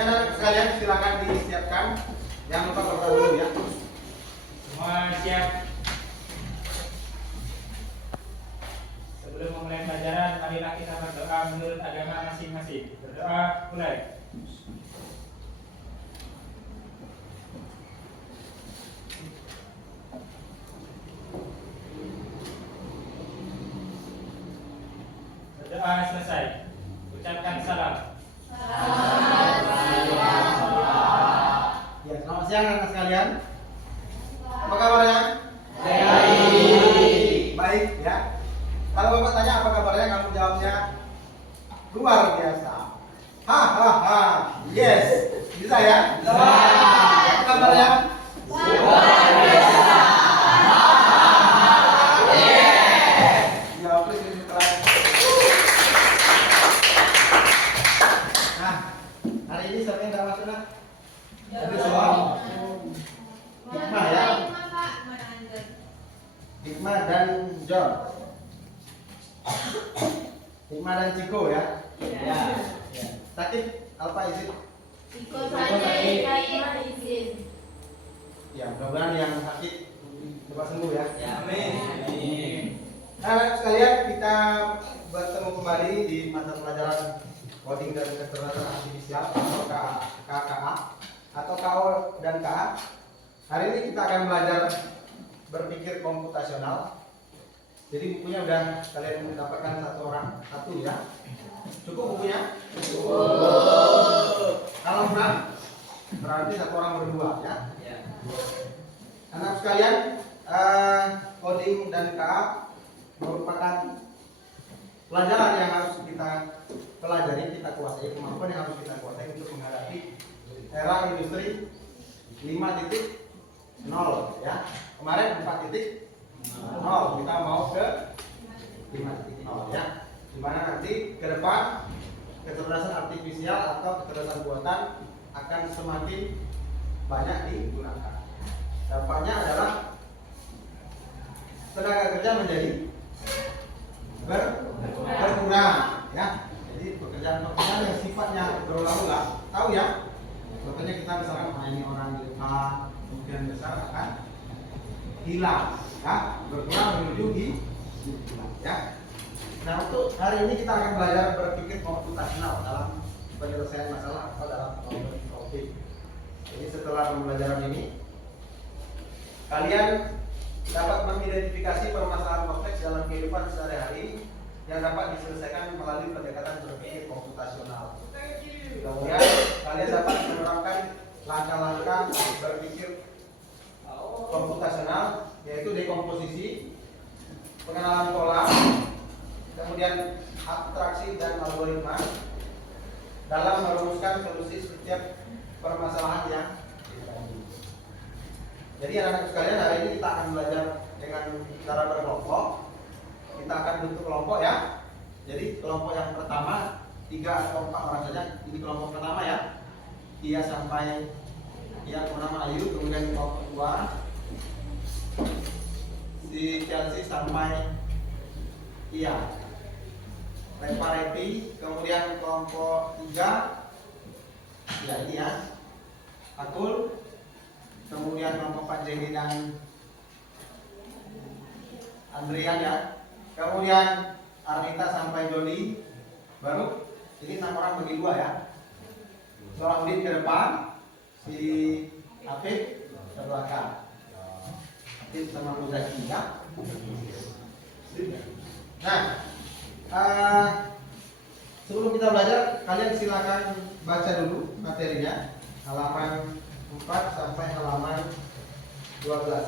Ya, anak sekalian silakan disiapkan. Jangan lupa berdoa dulu ya. Semua siap. Sebelum memulai pelajaran, marilah kita berdoa menurut agama masing-masing. Berdoa mulai. Berdoa selesai. Ucapkan salam. Ya, selamat siang anak sekalian. Apa kabarnya? Baik ya. Kalau Bapak tanya apa kabarnya, kamu jawabnya luar biasa. Hahaha. Yes. Bisa ya? Bisa. Apa kabarnya? Luar biasa. Yes. Jawab please kelas. Nah, hari ini siapa yang dapat sudah? Ada semua. Hikmah ya. Hikmah dan John. Hikmah dan Ciko ya. Ya. Sakit apa izin? Ciko saja, Hikmah izin. Ya, mudah-mudahan yang sakit cepat sembuh ya. Amin. Nah, sekalian kita bertemu kembali di mata pelajaran coding dan kecerdasan artifisial atau KKA atau KO dan KA. Hari ini kita akan belajar berpikir komputasional. Jadi bukunya udah kalian mendapatkan satu ya. Cukup bukunya? Cukup. Kalau kurang berarti satu orang berdua ya. Anak sekalian, coding dan KA merupakan pelajaran yang harus kita pelajari, kita kuasai, kemampuan yang harus kita kuasai untuk menghadapi era industri 5.0 ya. Kemarin 4.0, kita mau ke 5.0 ya. Dimana nanti ke depan kecerdasan artifisial atau kecerdasan buatan akan semakin banyak digunakan. Dampaknya adalah tenaga kerja menjadi berkurang ya. Jadi pekerjaan-pekerjaan yang sifatnya berulang-ulang, tahu ya. Contohnya kita misalkan ini orang di depan, kemudian besar akan hilang ya, berkurang menuju hilang ya. Nah, untuk hari ini kita akan belajar berpikir komputasional dalam penyelesaian masalah atau dalam problem solving. Jadi setelah pembelajaran ini kalian dapat mengidentifikasi permasalahan kompleks dalam kehidupan sehari-hari yang dapat diselesaikan melalui pendekatan berpikir komputasional. Kemudian kalian dapat menerapkan langkah-langkah berpikir komputasional, yaitu dekomposisi, pengenalan pola, kemudian abstraksi dan algoritma dalam merumuskan solusi setiap permasalahan yang ditangani. Jadi anak-anak sekalian, hari ini kita akan belajar dengan cara berkelompok. Kita akan bentuk kelompok ya. Jadi kelompok yang pertama 3 atau 4 orang saja. Ini kelompok pertama ya. Ia sampai bernama Ayu, kemudian kelompok 2 si Chelsea sampai Ia. Repi, kemudian kelompok 3 ya ini ya. Akul, kemudian kelompok 4 Jenny dan Andrian ya. Kemudian Arnita sampai Jody. Baru ini 6 orang bagi 2 ya. Seorang Udin ke depan, si Afif ke belakang. Afif sama Muzaki ya. Nah, sebelum kita belajar, kalian silakan baca dulu materinya, halaman 4 sampai halaman 12.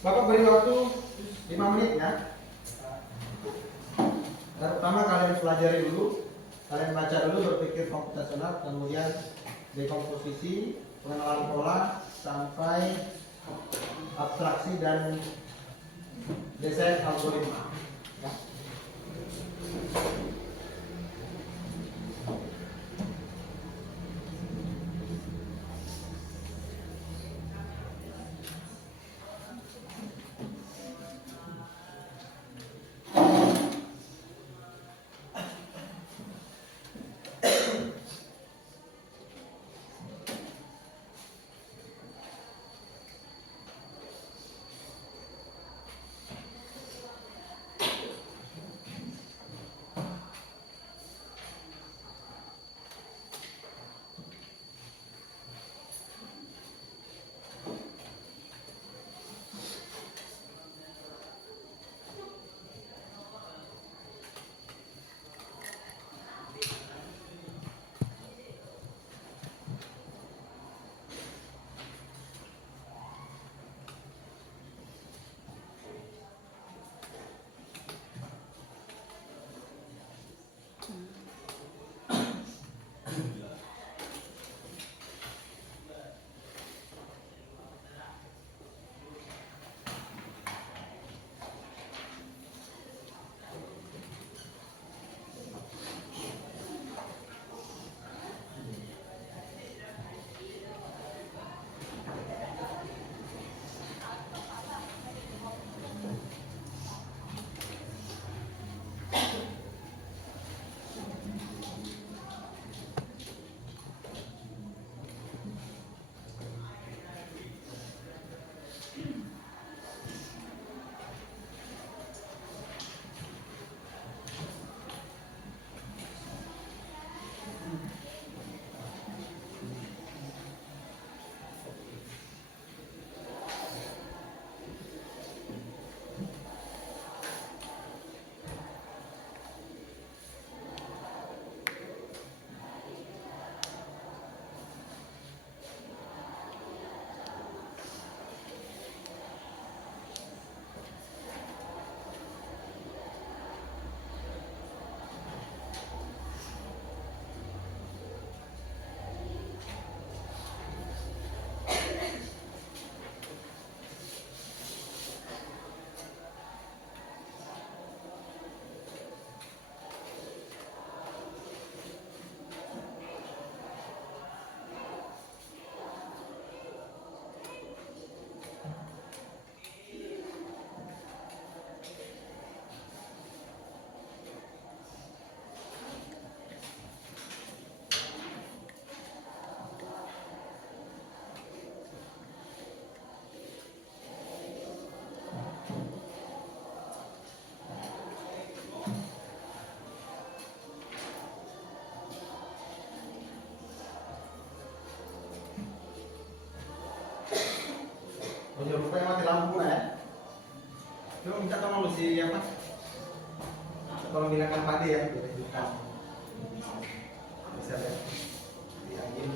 Bapak beri waktu 5 menit ya. Dan pertama kalian pelajari dulu, kalian baca dulu berpikir komputasional, kemudian dekomposisi, pengenalan pola, sampai abstraksi dan desain algoritma. Ya. posisi apa? Tolong bilangkan Pak D ya, dilanjutkan. Bisa lihat. Diambil.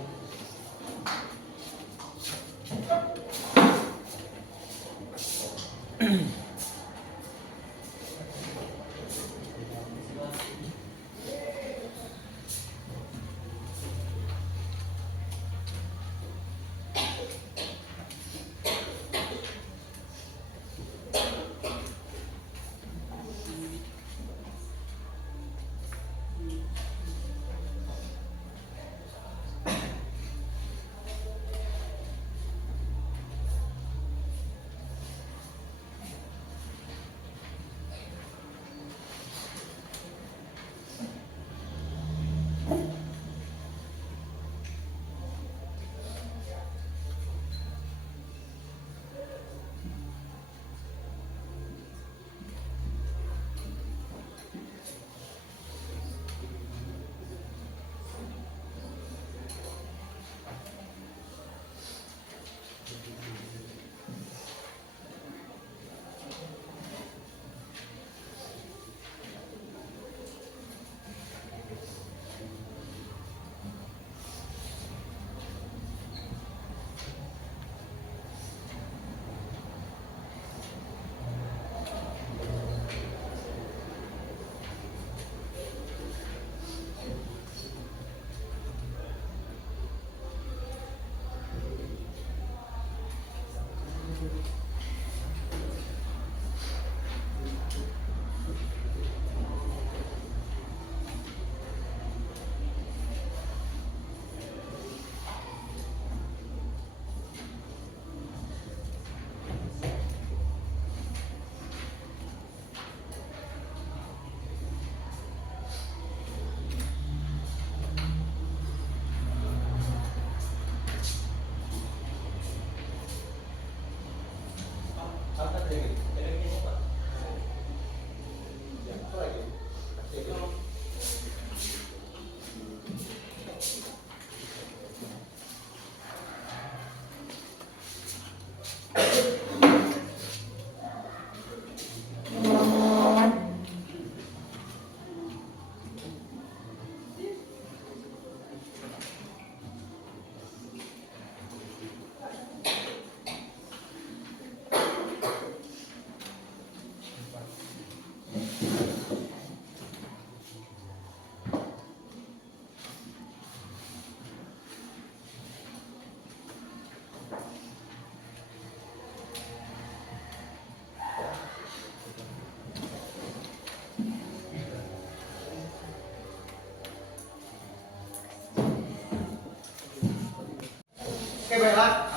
Oke baiklah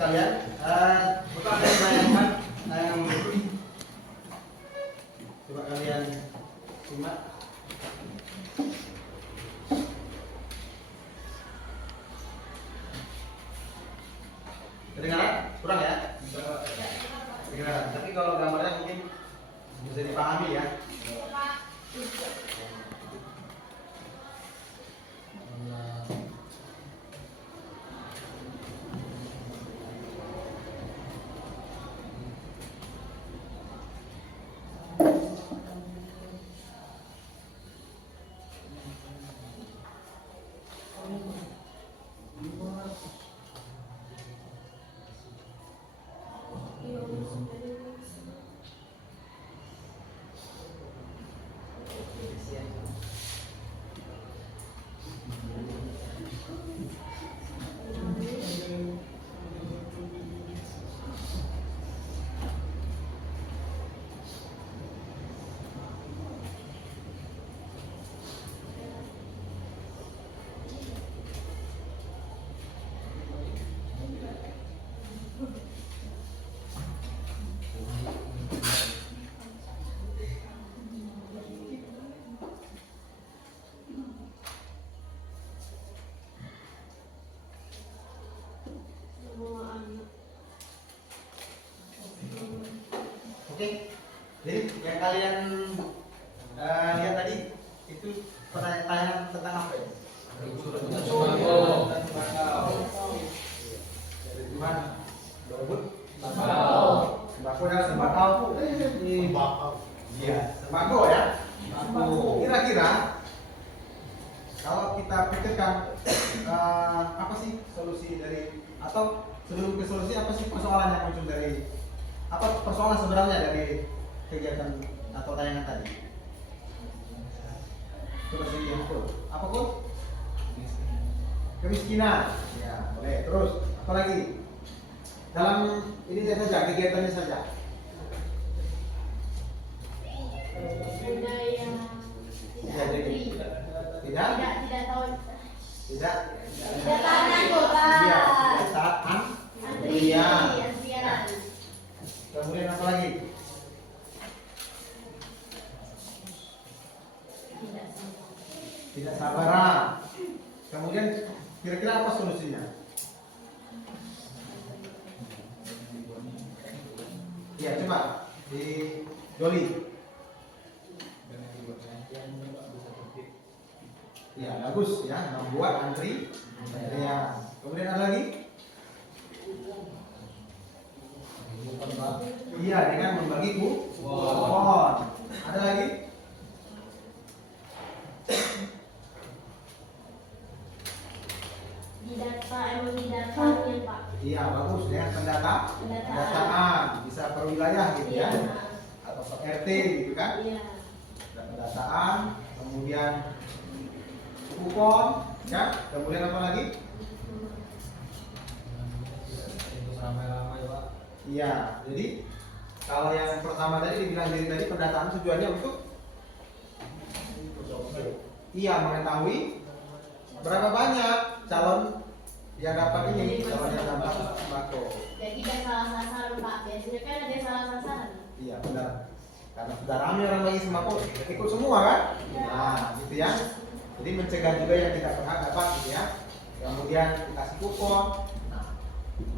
kalian bukan ada yang bayangkan coba kalian simak. Kedengaran? Kurang ya? Kedengaran. Tapi kalau gambarnya mungkin bisa dipahami ya. Oke, jadi yang kalian lihat tadi itu pertanyaan tentang apa ya? Sembako. Dari mana? Berebut? Sembako. Sembako dan sembako. Ini bakau. kita pikirkan apa sih solusi dari, atau sebelum ke solusi apa sih persoalan yang muncul dari, apa persoalan sebenarnya dari kegiatan atau tayangan tadi? Coba sih yang apa kok? Kemiskinan. Ya, boleh. Terus apa lagi? Dalam ini saja, kegiatannya saja. budaya tidak Tidak? tidak tahu Tidak? tidak tahan anggota Iya, tidak taat antrian. antrian Kemudian apa lagi? tidak Tidak sabaran. Kemudian kira-kira apa solusinya? Ya, coba di Joli. Ya, bagus ya, membuat antri. Ya. Kemudian ada lagi? Iya, dengan membagi kupon. Ada lagi? didatanya Pak. Iya, bagus dengan pendataan bisa per wilayah gitu ya, atau per RT gitu kan. Iya. Ada pendataan, kemudian kupon, ya. Kemudian apa lagi? Ramai-ramai Pak. Iya, jadi kalau yang pertama tadi dibilang dari tadi pendataan tujuannya untuk mengetahui berapa banyak calon yang dapat ini, calon yang dapat sembako. Jadi gak salah sasaran Pak. Biasanya kan ada salah sasaran. Iya benar. Karena sudah ramai orang bagi sembako, ikut semua kan? Nah, gitu ya. Jadi mencegah juga yang tidak berhak dapat gitu ya. Kemudian dikasih kupon. Nah,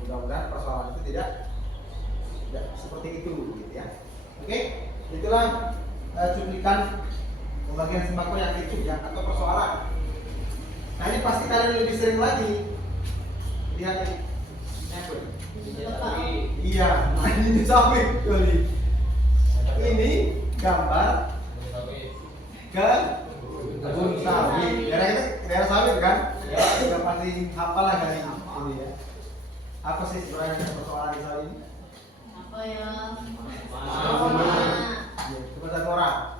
mudah-mudahan persoalan itu tidak seperti itu gitu ya. Oke, itulah cuplikan pembagian sembako yang itu ya, atau persoalan. Nah, ini pasti kalian lebih sering lagi lihat ini. Iya, nah ini sawit kali. Ini gambar ke kebun sawit. Daerah sawit kan? Ya, sudah pasti hafal lah kali ini ya. Apa sih sebenarnya persoalan di sawit ini? Apa ya? Ya, coba satu orang.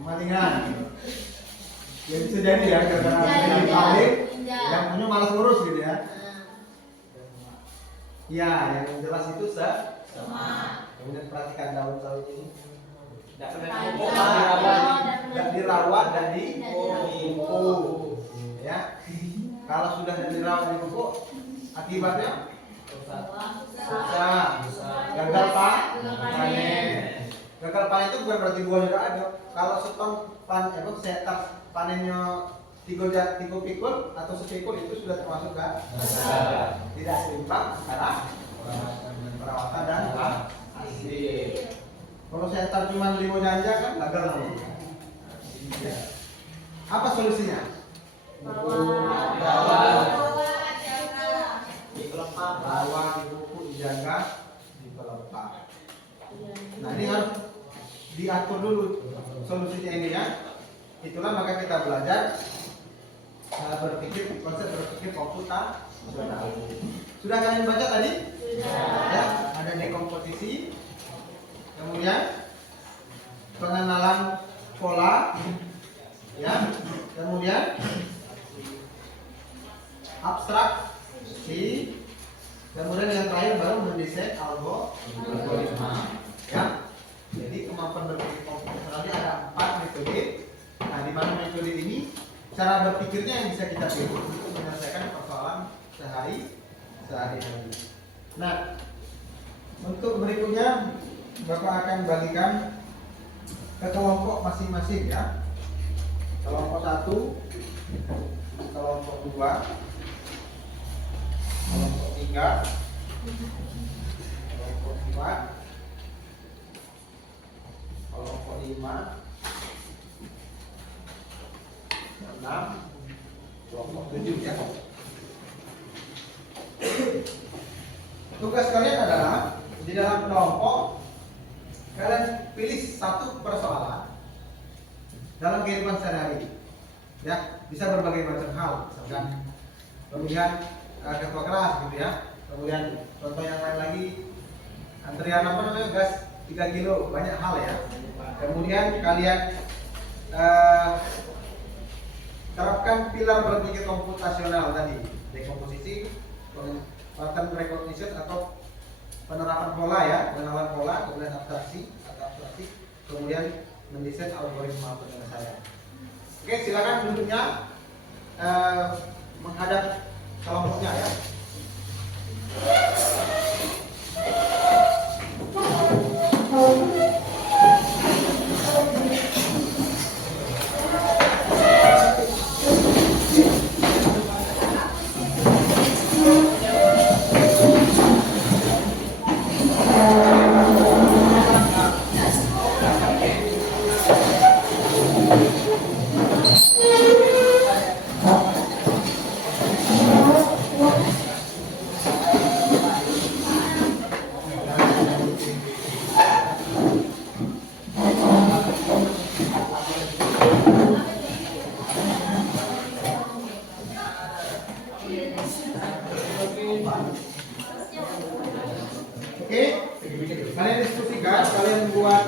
Kemalingan. Ya bisa jadi ya, karena yang paling yang punya malas ngurus gitu ya. Iya, yang jelas itu sama. Kemudian perhatikan daun sawit ini. Dan dirawat dan dipupuk. Ya. Kalau sudah dirawat dan dipupuk, akibatnya susah. Gagal panen. Gagal panen itu bukan berarti buah tidak ada. Kalau setong panennya 3 pikul atau sepikul itu sudah termasuk kan? Tidak seimbang antara perawatan dan hasil. Kalau seektar cuma 5 janja kan gagal namanya. Apa solusinya? Bawa, dipupuk, dijaga, dipelepah. Nah ini harus diatur dulu solusinya ini ya. Itulah maka kita belajar konsep berpikir komputasional. Sudah kalian baca tadi? Sudah. Ya, ada dekomposisi, kemudian pengenalan pola, ya, kemudian abstraksi, kemudian yang terakhir baru mendesain algoritma. Ya, jadi kemampuan berpikir komputasional ada 4 metode. Nah, di mana metode ini cara berpikirnya yang bisa kita pilih untuk menyelesaikan persoalan sehari-hari. Nah, untuk berikutnya Bapak akan bagikan ke kelompok masing-masing ya. Kelompok 1, kelompok 2, kelompok 3, kelompok 4, kelompok 5, 6, kelompok 7 ya. Tugas kalian adalah di dalam kelompok kalian pilih satu persoalan dalam kehidupan sehari-hari. Ya, bisa berbagai macam hal, misalkan pemilihan ketua kelas gitu ya. Kemudian contoh yang lain lagi, antrian apa namanya gas 3 kilo, banyak hal ya. Kemudian kalian terapkan pilar berpikir komputasional tadi, dekomposisi, pattern recognition atau penerapan pola ya, pengenalan pola, kemudian abstraksi, kemudian mendesain algoritma penyelesaian. Oke, silakan duduknya menghadap kelompoknya ya. Oke, kalian diskusikan, kalian buat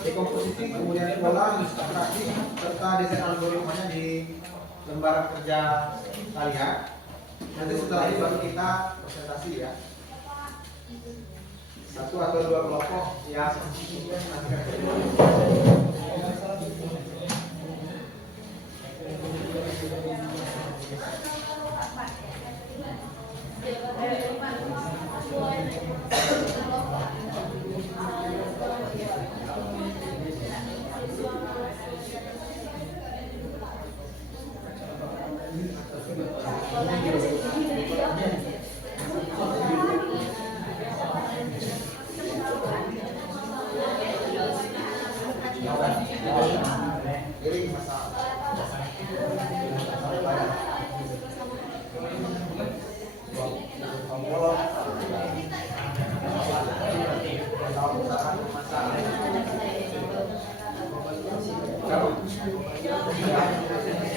dekomposisi, kemudian pola, abstraksi, serta desain algoritmanya di lembar kerja kalian. Nanti setelah itu baru kita presentasi ya. 1 atau 2 kelompok yang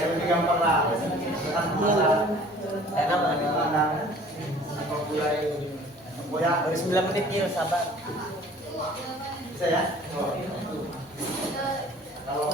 lebih gampang lah. Enak lah di pandang. Baru 9 menit ya, sabar. Bisa ya? Kalau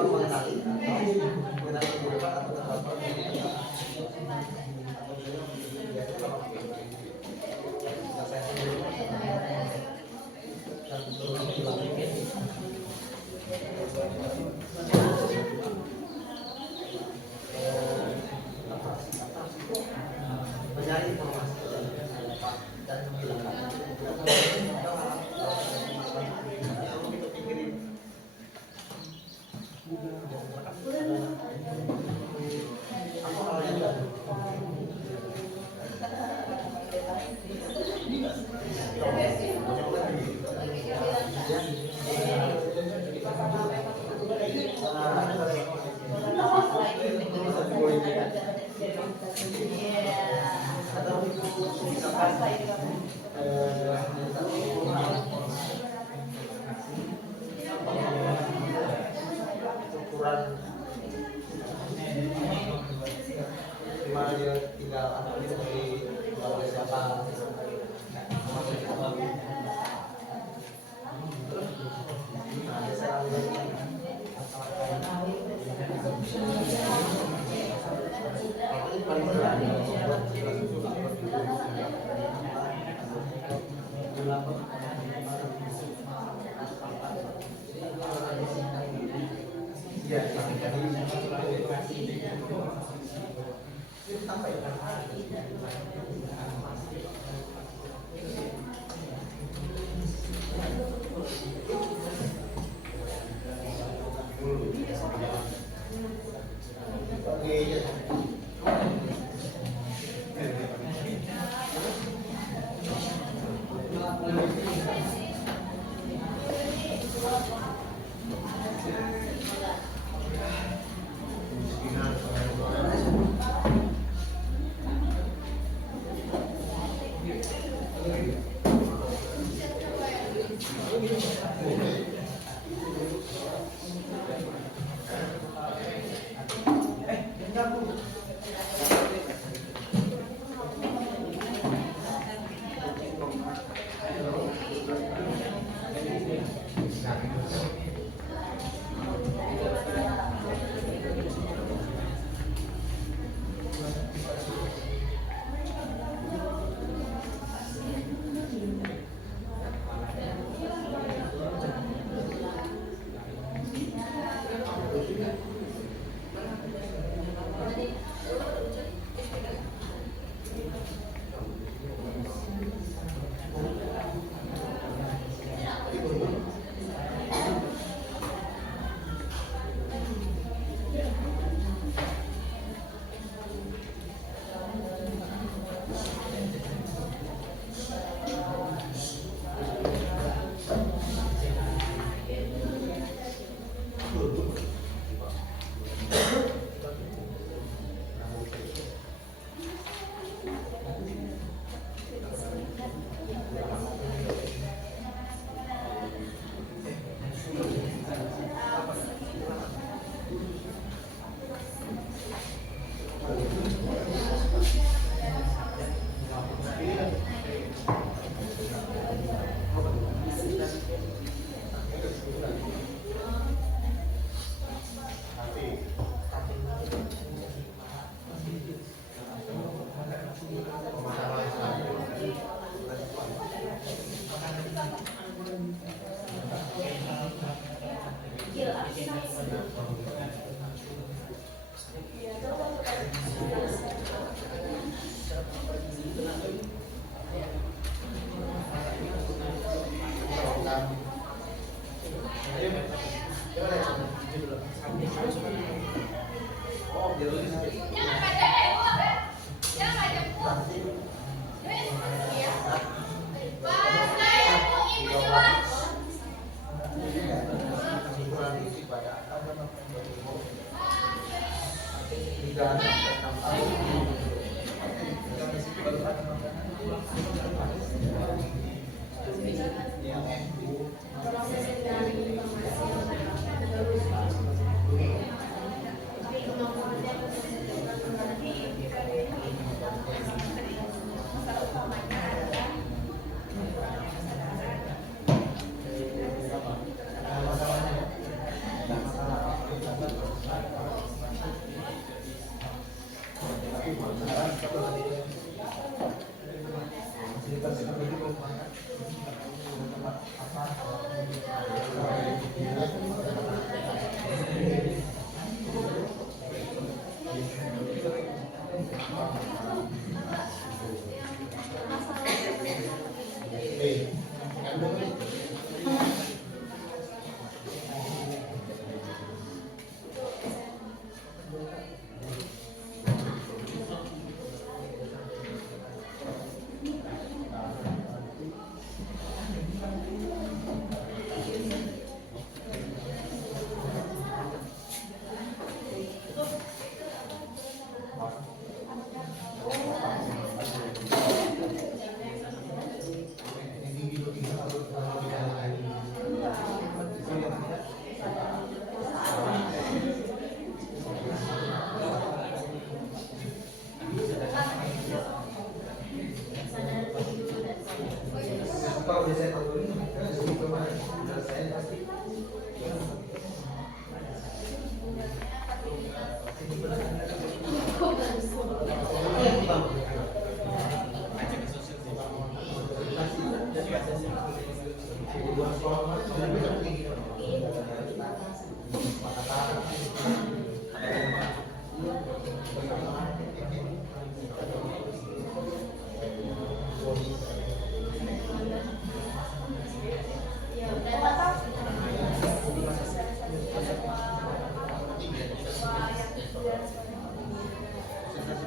cuma mengenali beberapa atau beberapa mencari informasi dan menghilangkan ukuran dimana dia tinggal atau dia dari oleh siapa. Nah, saya paling berat ya, sampai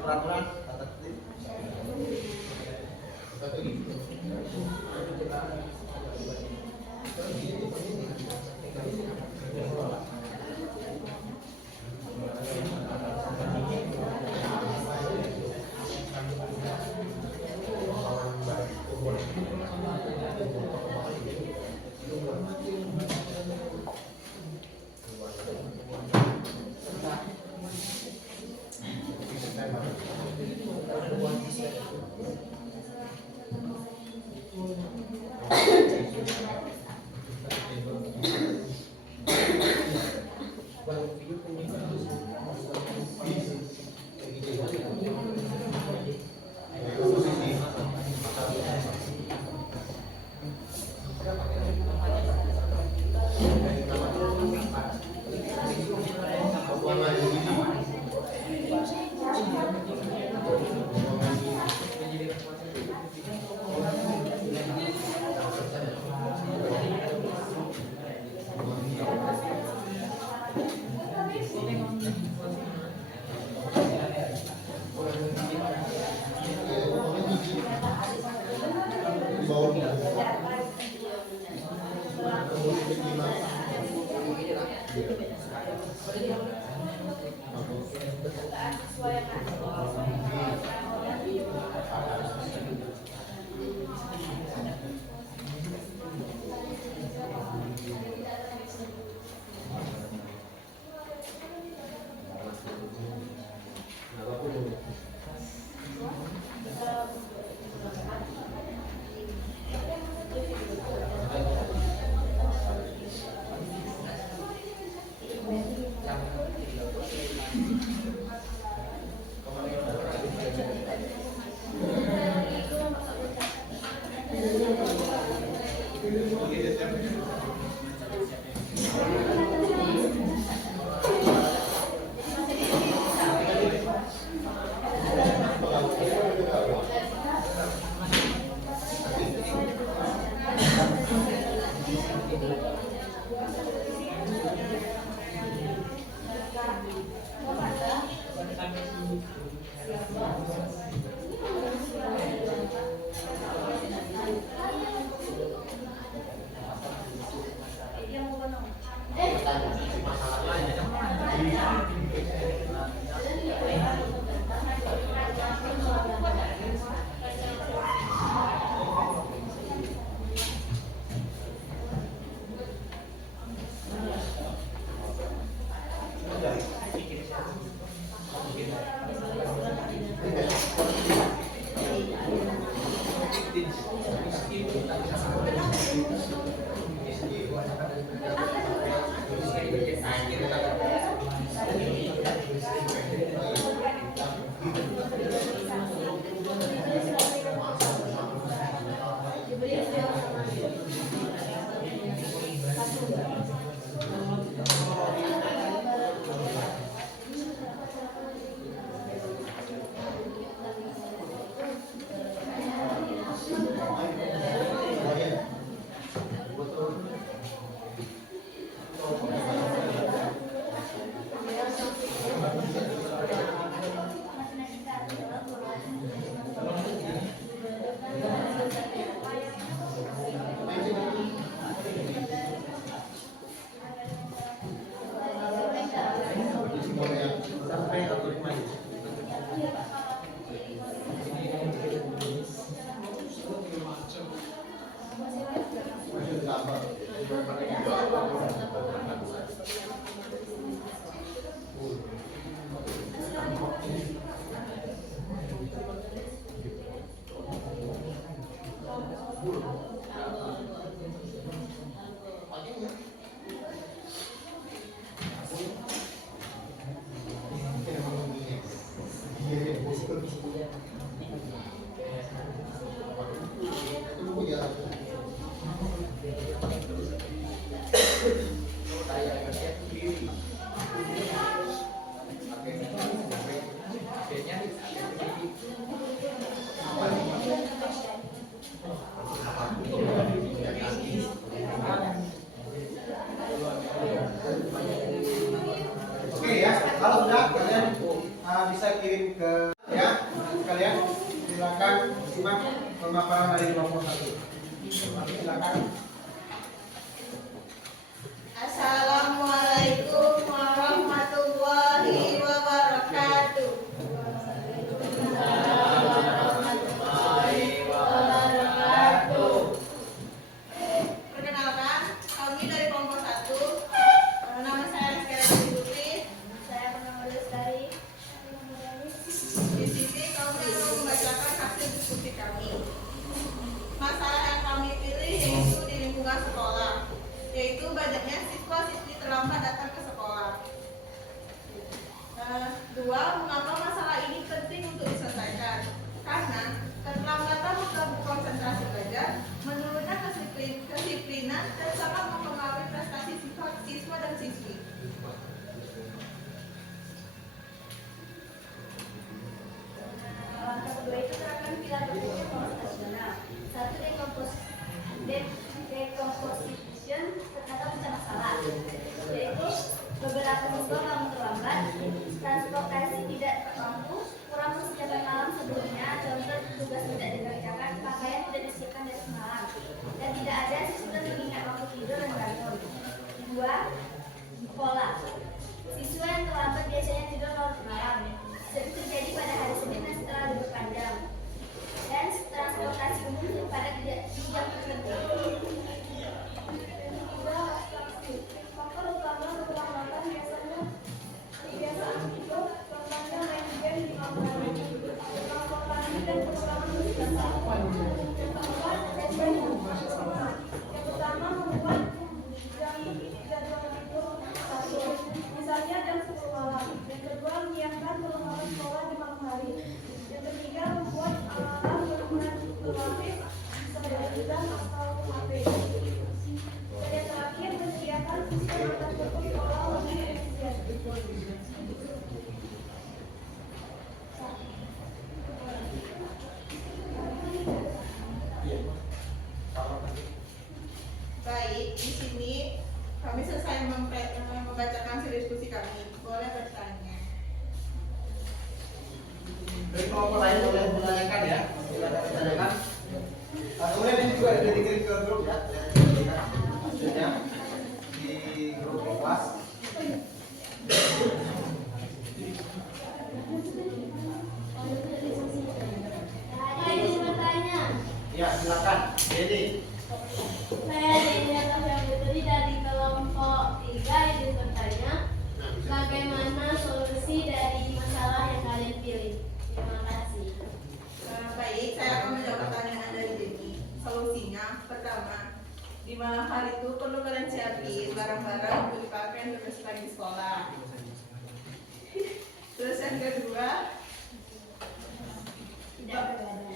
peraturan tata tertib. kedua, pola. Siswa yang terlambat biasanya tidur larut malam. Itu terjadi pada hari Senin dan setelah libur panjang. Dan transportasi umum pada di jam tertentu. Ketiga, abstraksi. Faktor utama keterlambatan biasanya kebiasaan hidup, contohnya main game di kamar, transportasi dan kekurangan kesehatan. Yang keempat, deadline sekolah. Yang pertama membuat jadwal tidur satu, misalnya jam 10 malam. Yang kedua, menyiapkan perlengkapan sekolah di malam hari. Yang ketiga, membuat alarm berhubungan berlapis, bisa dari jam atau HP. Dan yang terakhir, menyediakan sistem antar buku sekolah lebih efisien. Baik, di sini kami selesai membacakan hasil diskusi kami. Boleh bertanya. Dari kelompok lain boleh menanyakan ya, silakan ditanyakan. Nah, kemudian ini juga sudah dikirim ke grup ya, hasilnya di grup kelas. Ada yang bertanya. Ya, silakan. Jadi, Saya Denia Tafiaputri dari kelompok 3 yang bertanya, bagaimana solusi dari masalah yang kalian pilih? Terima kasih. Baik, saya akan menjawab pertanyaan dari Denny. Solusinya, pertama, di malam hari itu perlu kalian siapin barang-barang untuk dipakai untuk besok di sekolah. Terus yang kedua,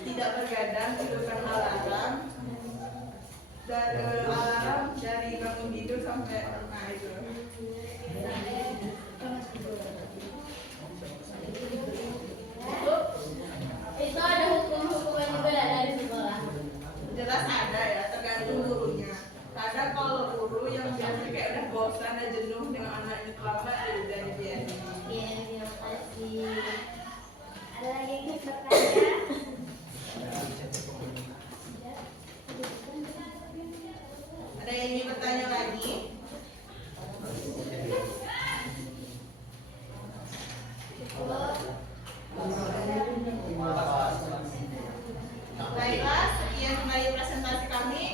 tidak bergadang, hidupkan alarm dari bangun tidur sampai itu. Itu ada hukum-hukuman juga dari sekolah. Jelas ada ya, tergantung gurunya. Kadang kalau guru yang biasanya kayak udah bosan dan jenuh dengan anaknya terlambat, ya udah dibiarin. Iya, terima kasih. Ada lagi yang ingin bertanya? Ada yang ingin bertanya lagi? Baiklah, sekian dari presentasi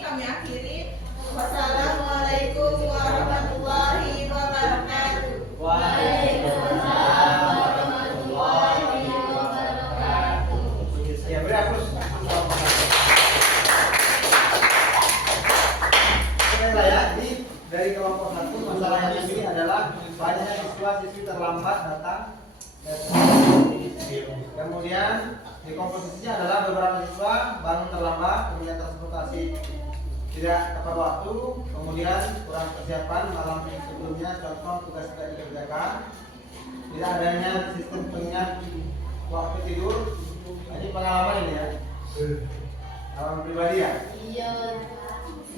kami akhiri. Wassalamualaikum warahmatullahi wabarakatuh. Waalaikumsalam warahmatullahi wabarakatuh. ya beri hapus. Baiklah ya, ini dari kelompok 1 masalah yang ini adalah banyaknya siswa-siswi terlambat datang. Kemudian di komposisinya adalah beberapa siswa bangun terlambat, kemudian transportasi tidak tepat waktu, kemudian kurang persiapan malam sebelumnya, contoh tugas tidak dikerjakan, tidak adanya sistem pengingat waktu tidur. Ini pengalaman ini ya, pengalaman pribadi ya. Iya.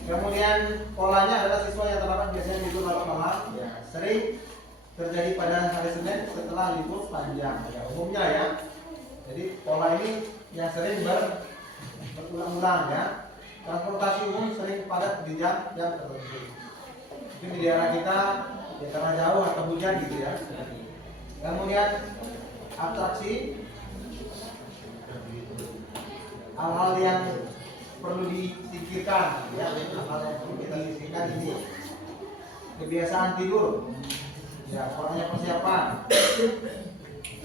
Kemudian polanya adalah siswa yang terlambat biasanya tidur larut malam, ya, sering terjadi pada hari Senin setelah libur panjang, ya, umumnya ya. Jadi pola ini yang sering berulang-ulang ya. Transportasi umum sering padat di jam tertentu. Mungkin di daerah kita ya karena jauh atau hujan gitu ya. Kemudian atraksi, hal-hal yang perlu disingkirkan ya, hal yang perlu kita singkirkan ini kebiasaan tidur, ya kurangnya persiapan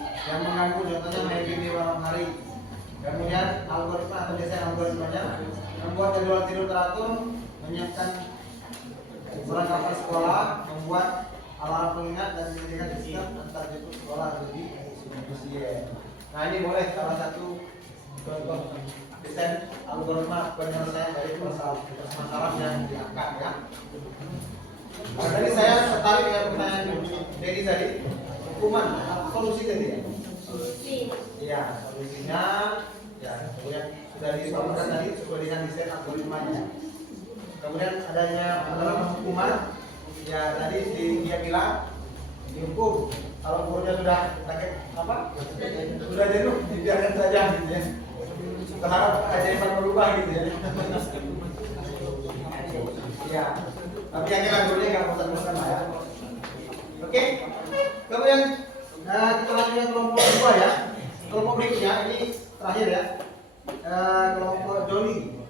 yang mengganggu, contohnya main game di malam hari. Kemudian algoritma atau desain algoritmanya, membuat jadwal tidur teratur, menyiapkan perlengkapan sekolah, membuat alarm pengingat dan menyediakan sistem antar jemput sekolah lebih efisien. Nah ini boleh salah satu contoh desain algoritma penyelesaian dari permasalahan yang diangkat ya. Nah, tadi saya tertarik dengan pertanyaan Dedi tadi, hukuman solusi tadi ya. Iya, solusinya ya kemudian sudah disebutkan tadi sesuai dengan desain algoritmanya. Kemudian adanya penerapan hukuman, ya tadi dia bilang dihukum kalau gurunya sudah sakit apa? Sudah jenuh, dibiarkan saja gitu ya. Berharap keajaiban berubah gitu ya. Ya. Tapi yang gurunya nggak bosan-bosan lah ya. Oke. Kemudian kita lanjut ke kelompok kedua ya. Kelompok berikutnya ini terakhir ya. Kelompok Joli.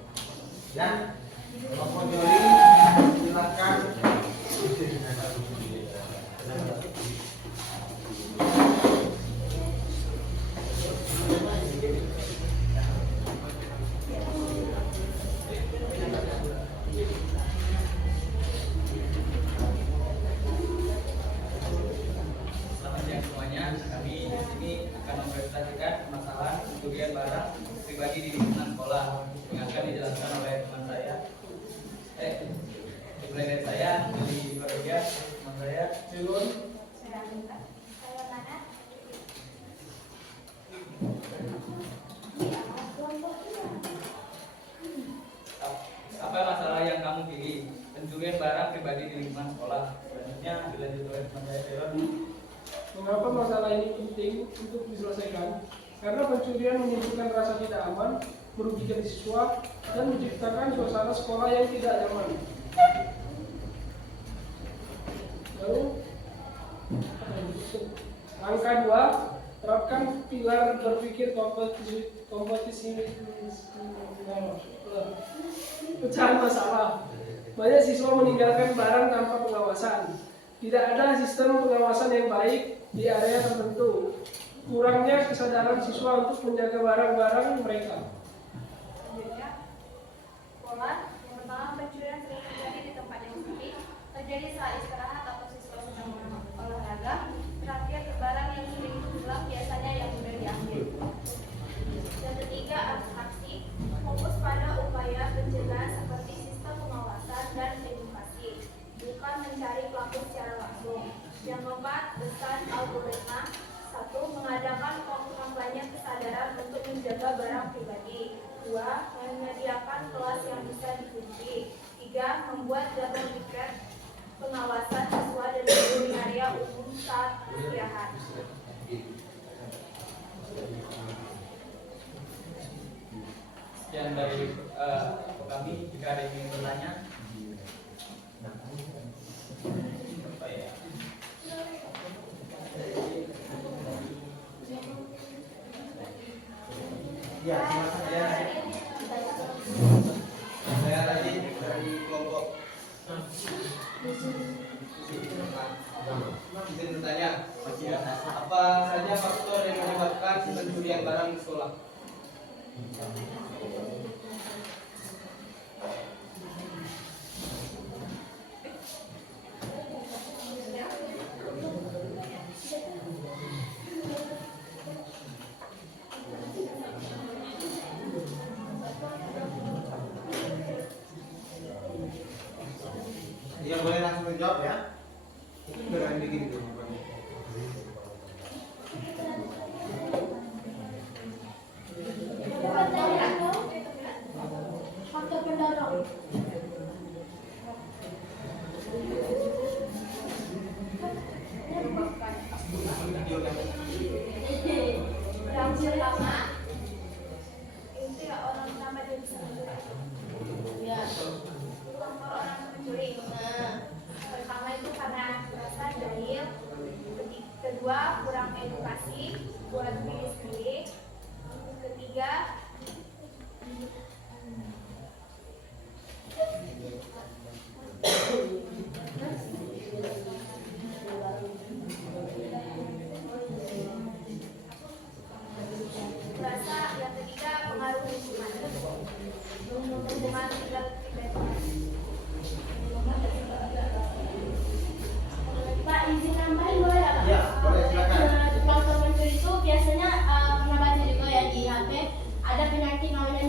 Ya. Kelompok Joli silakan. Selamat siang semuanya. Kami di sini akan mempresentasikan masalah pencurian barang pribadi di lingkungan sekolah yang akan dijelaskan oleh teman saya. Dimulai dari saya, dari Korea, teman saya. Cilun. Saya mana? Apa masalah yang kamu pilih? Pencurian barang pribadi di lingkungan sekolah. Selanjutnya dilanjut oleh teman saya, Cilun. Mengapa masalah ini penting untuk diselesaikan? Karena pencurian menimbulkan rasa tidak aman, merugikan siswa, dan menciptakan suasana sekolah yang tidak nyaman. Lalu, angka 2, terapkan pilar berpikir kompetisi pecahan masalah. Banyak siswa meninggalkan barang tanpa pengawasan. Tidak ada sistem pengawasan yang baik di area tertentu. Kurangnya kesadaran siswa untuk menjaga barang-barang mereka. Selanjutnya, pola yang pertama, pencurian sering terjadi di tempat yang sepi, terjadi saat istirahat atau siswa sedang olahraga. Terakhir, barang yang sering hilang biasanya yang mudah diambil. Yang ketiga, abstraksi, fokus pada upaya pencegahan seperti sistem pengawasan dan edukasi, bukan mencari pelaku secara langsung. Yang keempat, pesan algoritma. 1. Mengadakan kampanye kesadaran untuk menjaga barang pribadi. 2. Menyediakan kelas yang bisa dikunci. 3. Membuat jadwal tiket pengawasan siswa dan guru di area umum saat istirahat. Sekian dari kami. Jika ada yang ingin bertanya, apa ya? Ya, silakan ya. Saya tadi dari kelompok. Izin bertanya, apa saja faktor yang menyebabkan pencurian barang di sekolah? Yang boleh langsung menjawab ya. Itu dengan begini tuh. Faktor pendorong. Yang pertama, itu ya orang pertama dia bisa mencuri. Ya. Faktor orang mencuri. Pertama itu karena rasa jahil. Kedua, kurang edukasi buat diri sendiri. Ketiga, rasa. Yang ketiga, pengaruh lingkungan. Lingkungan tinggal pribadi. Pak, izin nambahin boleh ya, Pak? Ya, boleh, silakan. Faktor pencuri itu biasanya pernah baca juga ya di HP, ada penyakit namanya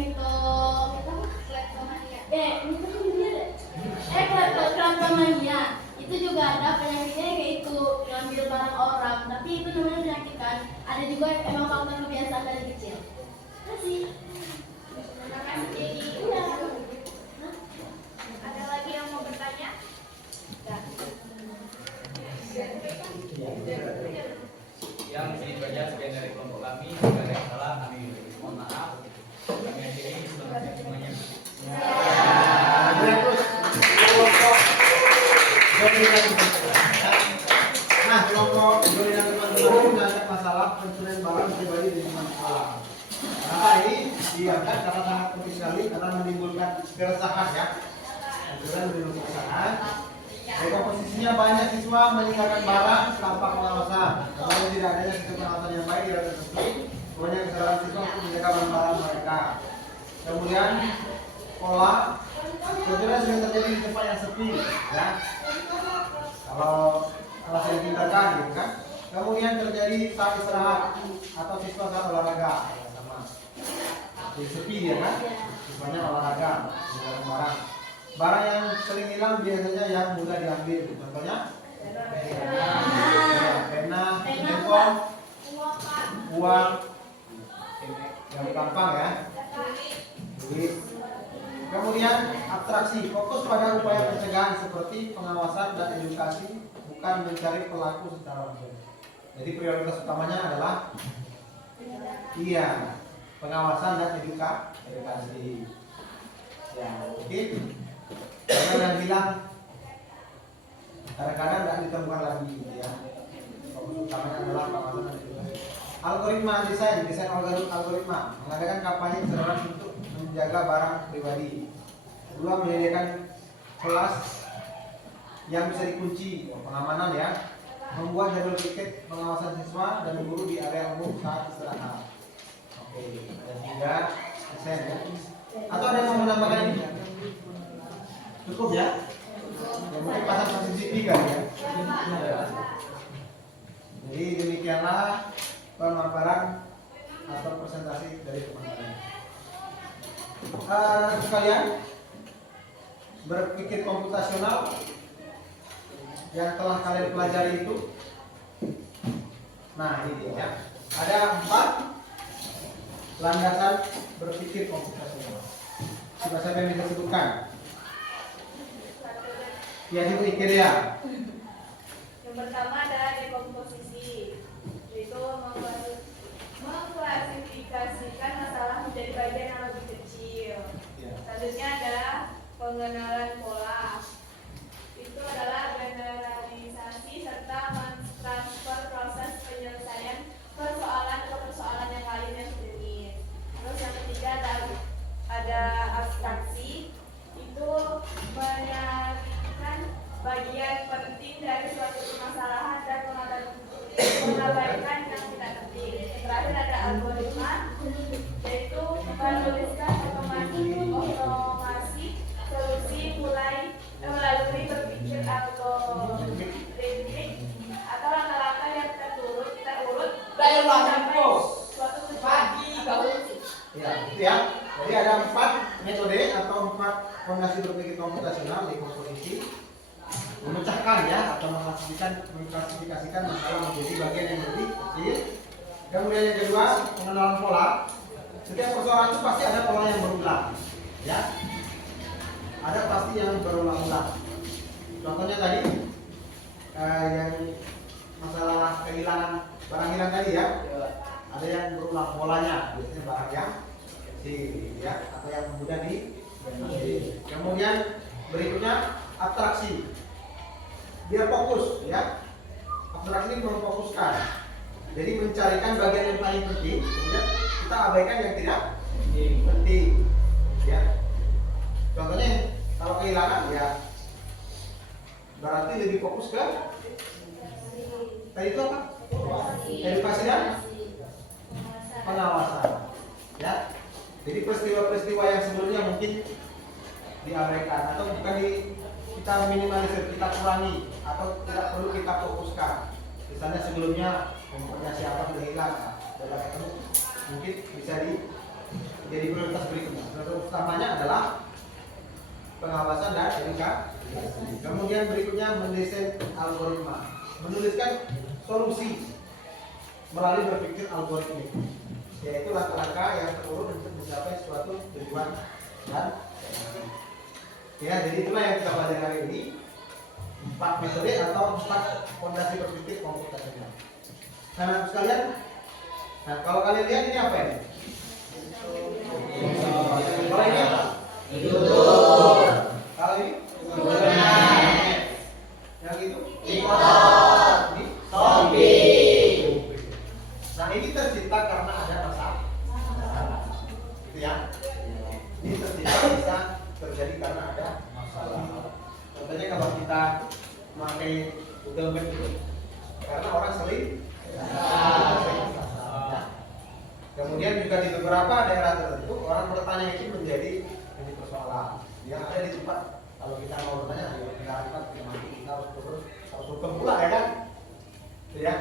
kleptomania. Itu juga ada penyakitnya kayak itu, ngambil barang orang, tapi itu namanya penyakit kan. Ada juga emang faktor kebiasaan dari kecil. Terima kasih. Jadi, Iya. ada lagi yang mau bertanya? Yang ini saja sekian dari kelompok kami. Jika ada yang salah, kami mohon maaf. Kami akhiri. Selamat siang semuanya. Terus kelompok adalah pencurian barang pribadi di lingkungan sekolah. Kenapa ini diangkat karena sangat penting sekali karena menimbulkan keresahan ya. Pencurian menimbulkan keresahan. Jadi komposisinya banyak siswa meninggalkan barang tanpa pengawasan. Kalau tidak adanya sistem pengawasan yang baik di dalam tersebut, banyak kesalahan siswa untuk menjaga barang-barang mereka. Kemudian pola pencurian sering terjadi di tempat yang sepi, ya. Kalau kelas yang tinggalkan, gitu kan. Kemudian terjadi saat istirahat atau siswa saat olahraga, ya, sama. Di sepi ya kan, siswanya olahraga, meninggalkan barang. Barang yang sering hilang biasanya yang mudah diambil, contohnya pena, handphone, uang, yang gampang ya. Duit. Kemudian abstraksi, fokus pada upaya pencegahan seperti pengawasan dan edukasi, bukan mencari pelaku secara langsung. Jadi prioritas utamanya adalah pengawasan dan edukasi. Ya, oke. Karena yang hilang kadang-kadang tidak ditemukan lagi, ya. Fokus utamanya adalah pengawasan dan edukasi. Algoritma desain algoritma mengadakan kampanye kesadaran untuk menjaga barang pribadi. Kedua, menyediakan kelas yang bisa dikunci, pengamanan ya. Membuat jadwal tiket pengawasan siswa dan guru di area umum saat istirahat. Oke, ada 3 desain ya. Atau ada yang mau menambahkan ini? Cukup ya? Yang mungkin pasang CCTV kan ya? Jadi demikianlah pemaparan atau presentasi dari teman-teman. Sekalian, berpikir komputasional yang telah kalian pelajari itu, nah ini ya, ada 4 landasan berpikir komputasional. Coba saya bisa sebutkan. Ya, itu kriteria. Yang pertama adalah dekomposisi, yaitu mengklasifikasikan masalah menjadi bagian yang lebih kecil. Selanjutnya adalah pengenalan pola. Itu adalah generalisasi serta mentransfer proses penyelesaian persoalan ke persoalan yang lain yang jenis. Terus yang ketiga ada abstraksi, itu menyatukan bagian penting dari suatu permasalahan dan mengabaikan yang tidak penting. Terakhir ada algoritma, yaitu menuliskan otomasi solusi melalui berpikir algoritmik atau langkah-langkah yang terurut mencapai suatu tujuan. Ya, itu ya. Jadi ada 4 metode atau 4 fondasi berpikir komputasional di komposisi. Memecahkan ya atau mengklasifikasikan masalah menjadi bagian yang lebih kecil. Kemudian yang kedua, pengenalan pola. Setiap persoalan itu pasti ada pola yang berulang, ya. Ada pasti yang berulang-ulang. Contohnya tadi yang masalah kehilangan barang hilang tadi ya. Ada yang berulang polanya, biasanya barang yang kecil, ya, atau yang mudah di. Kemudian berikutnya abstraksi. Dia fokus, ya. Abstraksi ini memfokuskan. Jadi mencarikan bagian yang paling penting, kemudian kita abaikan yang tidak penting, ya. Contohnya kalau kehilangan, ya berarti lebih fokus ke tadi itu apa? Edukasi dan pengawasan, ya. Jadi peristiwa-peristiwa yang sebelumnya mungkin diabaikan atau bukan kita minimalisir, kita kurangi atau tidak perlu kita fokuskan. Misalnya sebelumnya handphonenya siapa sudah hilang, sudah ketemu, mungkin bisa jadi prioritas berikutnya. Prioritas utamanya adalah pengawasan dan edukasi. Kemudian berikutnya mendesain algoritma, menuliskan solusi melalui berpikir algoritmik, yaitu langkah-langkah yang terurut untuk mencapai suatu tujuan dan ya, jadi itulah yang kita pelajari hari ini, 4 metode atau 4 fondasi berpikir komputasional. Nah, sekalian, nah kalau kalian lihat ini apa ini? Kalau ini apa? Kalau ini? Yang itu? Ini? komen itu karena orang sering. Kemudian juga di beberapa daerah tertentu orang bertanya itu menjadi persoalan. Yang ada di tempat kalau kita mau bertanya di tempat kita harus turun pula ya kan? Ya.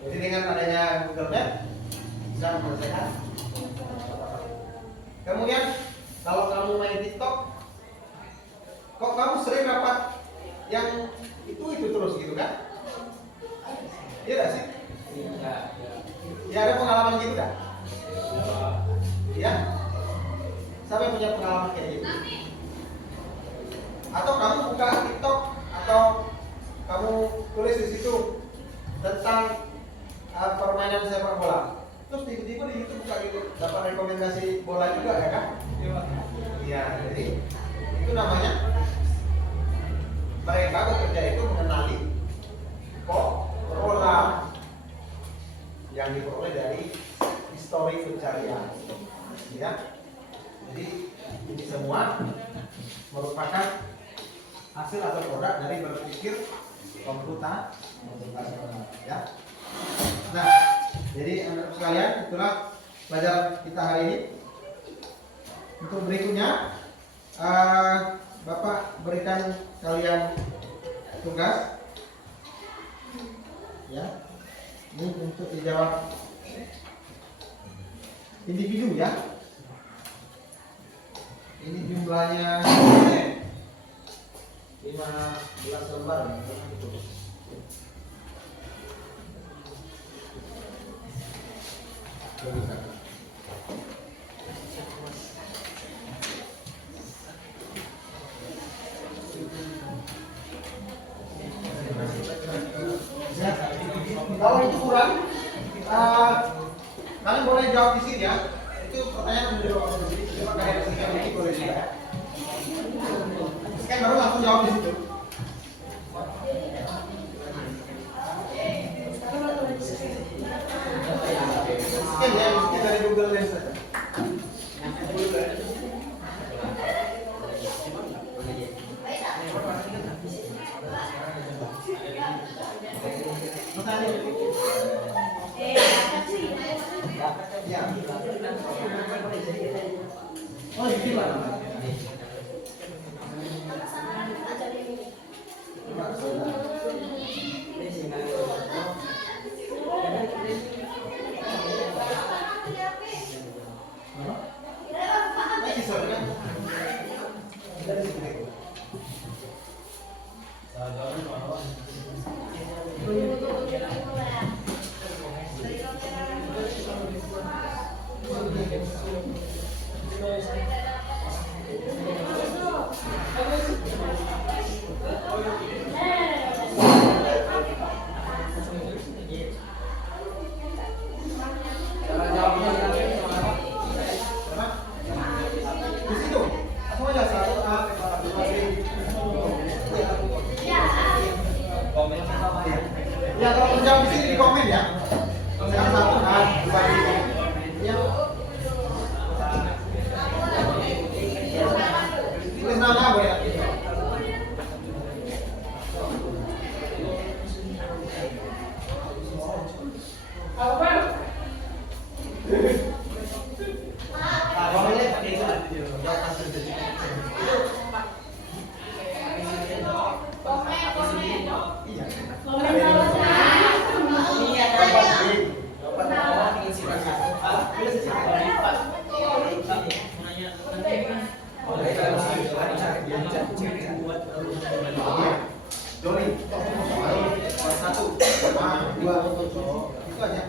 Jadi dengan adanya Google Map bisa menyelesaikan. Kemudian kalau kamu main TikTok, kok kamu sering dapat yang itu terus gitu kan? Iya gak sih? Ya ada pengalaman gitu kan? Ya? Siapa yang punya pengalaman kayak gitu? Atau kamu buka TikTok atau kamu tulis di situ tentang permainan sepak bola, terus tiba-tiba di YouTube buka gitu dapat rekomendasi bola juga ya kan? Iya, jadi itu namanya mereka bekerja itu mengenali pola yang diperoleh dari histori pencarian, ya. Jadi ini semua merupakan hasil atau produk dari berpikir komputasional, ya. Nah, jadi anak sekalian, itulah pelajaran kita hari ini. Untuk berikutnya, Bapak berikan kalian tugas, ya. Ini untuk dijawab individu, ya. Ini jumlahnya 15 lembar. Kalau itu kurang, kalian boleh jawab di sini ya. Itu pertanyaan yang jawab di sini. Coba kalian scan ini boleh juga. Scan baru langsung jawab di situ. Scan ya, scan dari Google Lens saja. Oh, itu lah. Ya kalau menjawab di sini di komen ya. Jangan satu bagi ya. Tulis nama boleh. Joni, satu, dua, itu aja.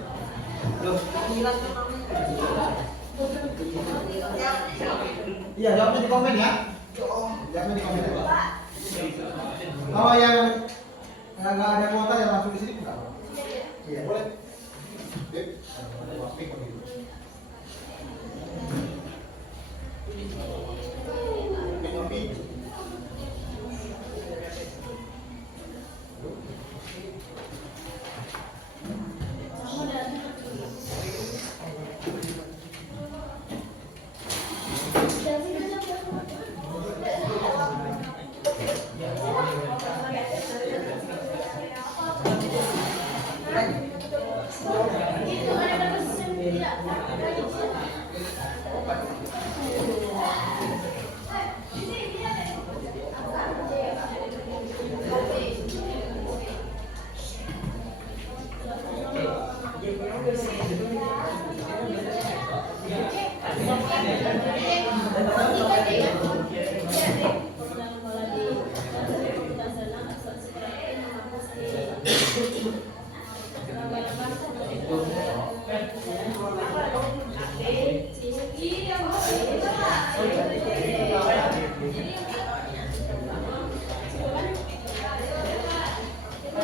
Iya, jawabnya di komen ya. Jawabnya di komen. Kalau yang nggak ada kuota yang langsung di sini buka. Iya, boleh. Itu ada posisi yang tidak.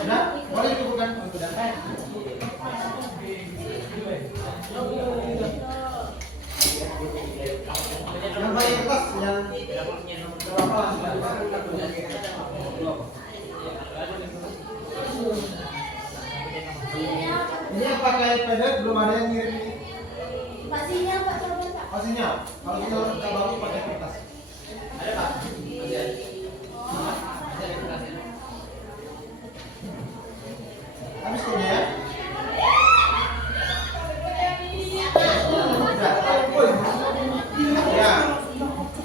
Nah, boleh dibuka sudah. Yang paling atas yang berapa ini yang pakai pendek belum ada yang ngirim ini. Pastinya Pak coba Pak. Oh sinyal. Kalau sinyal kita baru pakai kertas. Ada Pak? Habis punya ya? Ya,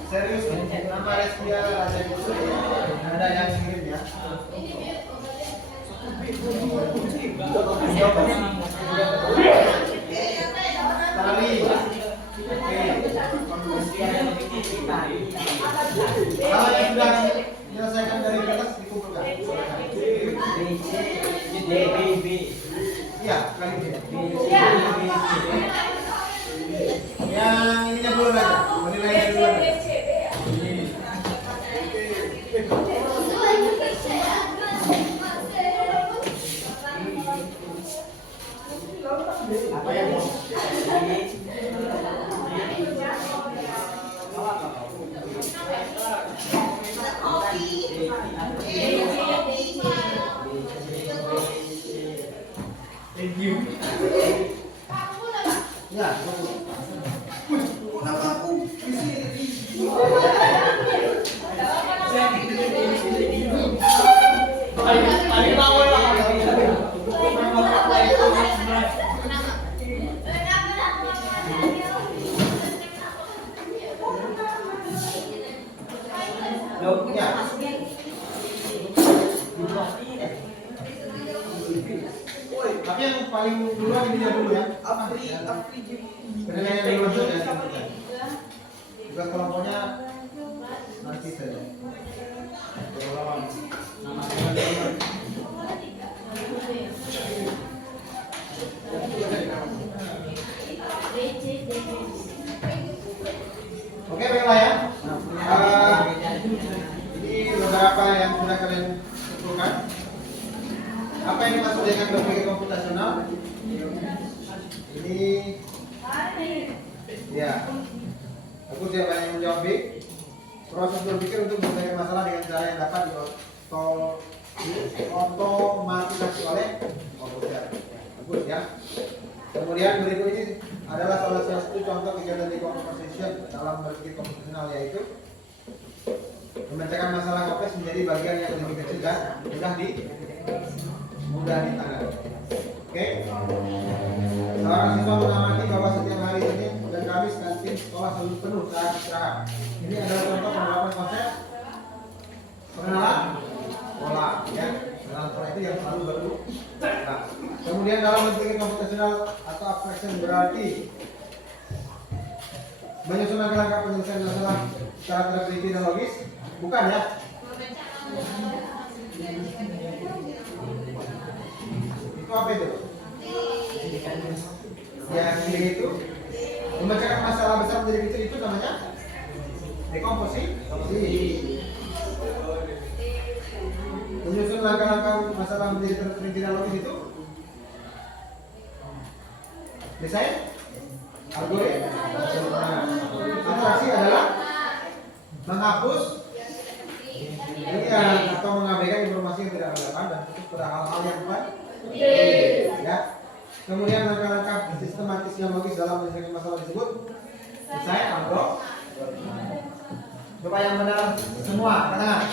serius nama Restia Raja Kusut ya. Ada yang ngirim ya. Tali. Kalau yang sudah menyelesaikan dari kertas dikumpulkan. Iya, kali ini. Yang ininya belum aja. Menilainya duluan. Apa yang mau? Thank you. Ya, kenapa aku di sini? Ayo bawa lah. Ya. Tapi yang paling duluan ini dulu ya. Penilaian dulu saja. Juga kelompoknya nanti saja. Oke, baiklah ya. Ini beberapa yang sudah kalian kumpulkan. Apa yang dimaksud dengan berpikir komputasional? Ini ya, aku siapa yang menjawab B. Proses berpikir untuk menyelesaikan masalah dengan cara yang dapat diotomatisasi oleh komputer. Bagus ya. Kemudian berikut ini adalah salah satu contoh kegiatan di computation dalam berpikir komputasional, yaitu memecahkan masalah kompleks menjadi bagian yang lebih kecil dan mudah ditangani. Oke. Seorang siswa mengamati bahwa setiap hari Senin dan Kamis kantin sekolah selalu penuh saat istirahat. Ini adalah contoh penerapan konsep pengenalan pola, ya. Pengenalan pola itu yang selalu berulang. Nah, kemudian dalam berpikir komputasional atau abstraction berarti menyusun langkah-langkah penyelesaian masalah secara terperinci dan logis, bukan ya? Itu apa itu? Yang ini itu memecahkan masalah besar menjadi kecil, itu namanya dekomposisi. Menyusun langkah-langkah masalah menjadi terperinci dan logis itu desain algoritma. Abstraksi adalah menghapus atau mengabaikan informasi yang tidak relevan dan fokus pada hal-hal yang penting. Ya. Kemudian langkah-langkah sistematis yang logis dalam menyelesaikan masalah disebut desain algoritma. Coba yang benar semua, katakan.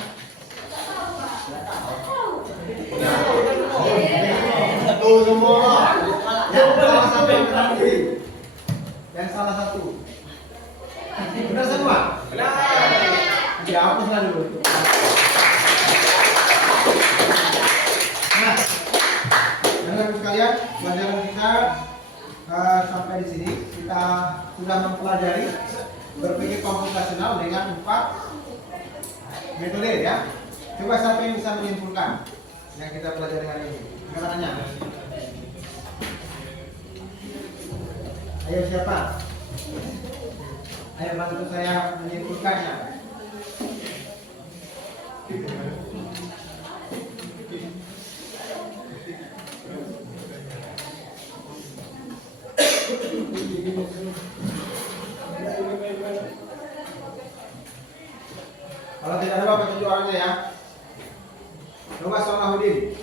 Tuh semua. Yang salah satu yang benar diri. Yang salah satu. Benar semua? Benar. Ya, hapuslah dulu. Nah, teman-teman sekalian, pelajaran kita sampai di sini. Kita sudah mempelajari berpikir komputasional dengan 4 metode ya. Coba siapa yang bisa menyimpulkan yang kita pelajari hari ini? Katanya. Ayo siapa? Ayo bantu saya menyimpulkannya. Kalau tidak ada Bapak tunjuk orangnya ya. Coba Salahuddin.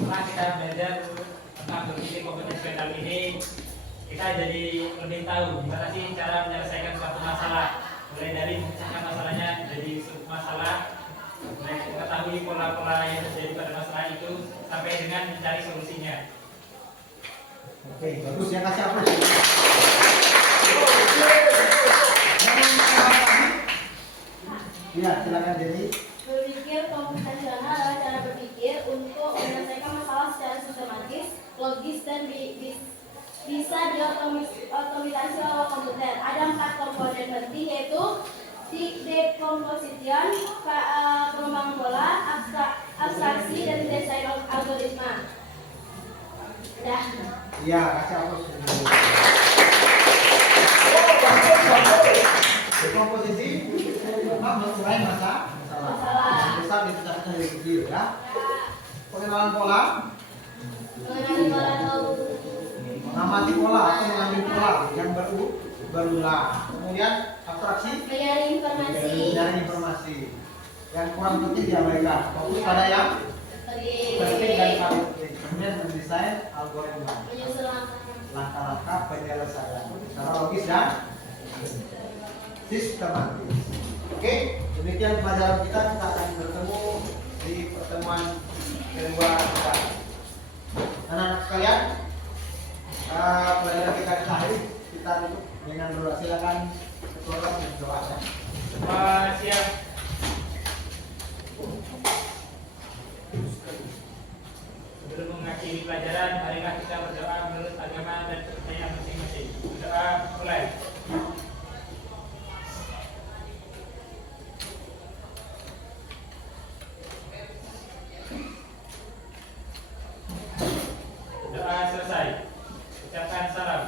Setelah kita belajar tentang berpikir komputasional ini, kita jadi lebih tahu gimana sih cara menyelesaikan suatu masalah. Mulai dari memecahkan masalahnya jadi masalah, mulai mengetahui pola-pola yang terjadi pada masalah itu sampai dengan mencari solusinya. Oke, bagus ya, kasih apa? Iya, silakan Jenny. Berpikir komputasional adalah cara berpikir untuk menyelesaikan masalah secara sistematis, logis, dan bisa diotomatisasi oleh komputer. Ada 4 komponen penting, yaitu decomposition, pengembangan pola, abstraksi, dan desain algoritma. Dah. Iya, kasih apa? Dekomposisi mengurai masalah. Besar dipecahkan dari kecil ya. Pengenalan pola, mengamati pola atau mengambil pola yang berulang. Kemudian abstraksi, mencari informasi. Yang kurang penting diabaikan. Fokus pada yang penting dan paling penting. Kemudian mendesain algoritma. Langkah-langkah penyelesaian secara logis dan sistematis. Oke, demikian pelajaran kita. Kita akan bertemu di pertemuan kedua kita. Anak-anak sekalian, pelajaran kita terakhir kita tutup dengan doa. Silakan ketua berdoa. Siap. Sebelum mengakhiri pelajaran, marilah kita berdoa menurut agama dan kepercayaan masing-masing. Berdoa mulai. Doa selesai. Ucapkan salam.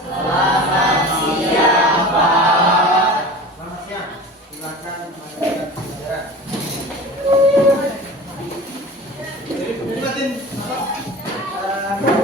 Selamat siang, Pak. Selamat siang. Silakan melanjutkan pelajaran. Jadi,